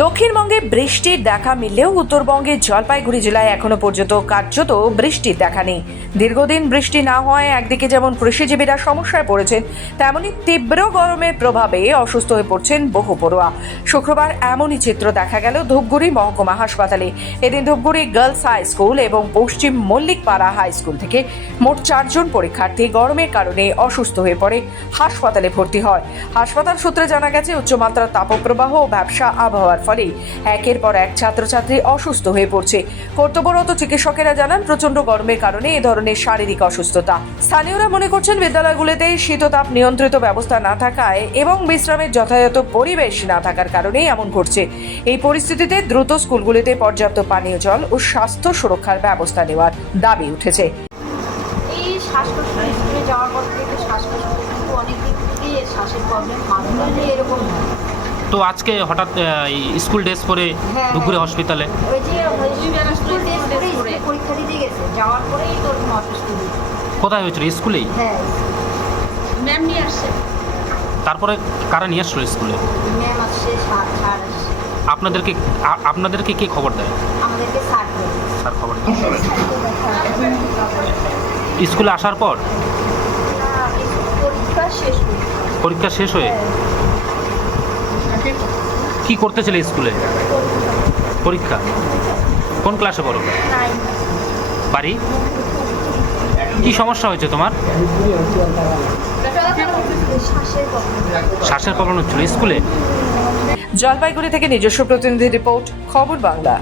দক্ষিণবঙ্গে বৃষ্টির দেখা মিললেও উত্তরবঙ্গের জলপাইগুড়ি জেলায় এখনও পর্যন্ত কার্যত বৃষ্টির দেখা নেই। দীর্ঘদিন বৃষ্টি না হওয়ায় একদিকে যেমন কৃষিজীবীরা সমস্যায় পড়েছেন, তেমনি তীব্র গরমের প্রভাবে অসুস্থ হয়ে পড়ছেন বহু পড়ুয়া। শুক্রবার এমনই চিত্র দেখা গেল ধূপগুড়ি মহকুমা হাসপাতালে। এদিন ধূপগুড়ি গার্লস হাই স্কুল এবং পশ্চিম মল্লিকপাড়া হাই স্কুল থেকে মোট চারজন পরীক্ষার্থী গরমের কারণে অসুস্থ হয়ে পড়ে, হাসপাতালে ভর্তি হয়। হাসপাতাল সূত্রে জানা গেছে, উচ্চমাত্রার তাপপ্রবাহ ও ব্যবসা, আবহাওয়ার ফলে একের পর এক ছাত্রছাত্রী অসুস্থ হয়ে পড়ছে। কর্তব্যরত চিকিৎসকেরা জানান প্রচণ্ড গরমের কারণে এ ধরনের শারীরিক অসুস্থতা। স্থানীয়রা মনে করছেন, বিদ্যালয়গুলিতে শীততাপ নিয়ন্ত্রিত ব্যবস্থা না থাকায় এবং বিশ্রামের যথাযথ পরিবেশ না থাকার কারণেই এমন ঘটছে। এই পরিস্থিতিতে দ্রুত স্কুলগুলিতে পর্যাপ্ত পানীয় জল ও স্বাস্থ্য সুরক্ষার ব্যবস্থা নেওয়ার দাবি উঠেছে। শ্বাসকষ্ট স্কুলে যাওয়ার পর থেকে শ্বাসকষ্ট অনেক দিক থেকেই শ্বাসের প্রবলেম এরকম তো আজকে হঠাৎ স্কুল ড্রেস পরে হ্যাঁ, হ্যাঁ। হসপিটালে। ওই যে ওই স্কুল ড্রেস পরে স্কুলে পরীক্ষা দিতে গেছে। যাওয়ার পরেই তোর অসুস্থ হয়েছে। কোথায় হয়েছিল? স্কুলেই? হ্যাঁ। ম্যাম নিয়ে আসছে। তারপরে কারা নিয়ে আসলো স্কুলে? আপনাদেরকে আপনাদেরকে কে খবর দেয়? স্যার খবর স্কুলে আসার পর? পরীক্ষা শেষ হয়ে। কি করতেছিলে স্কুলে? পরীক্ষা? কোন ক্লাসে পড়ো? বাড়ি? কি সমস্যা হয়েছে তোমার? শ্বাসের প্রবলেম হচ্ছিল। স্কুলে? জলপাইগুড়ি থেকে নিজস্ব প্রতিনিধি রিপোর্ট, খবর বাংলা।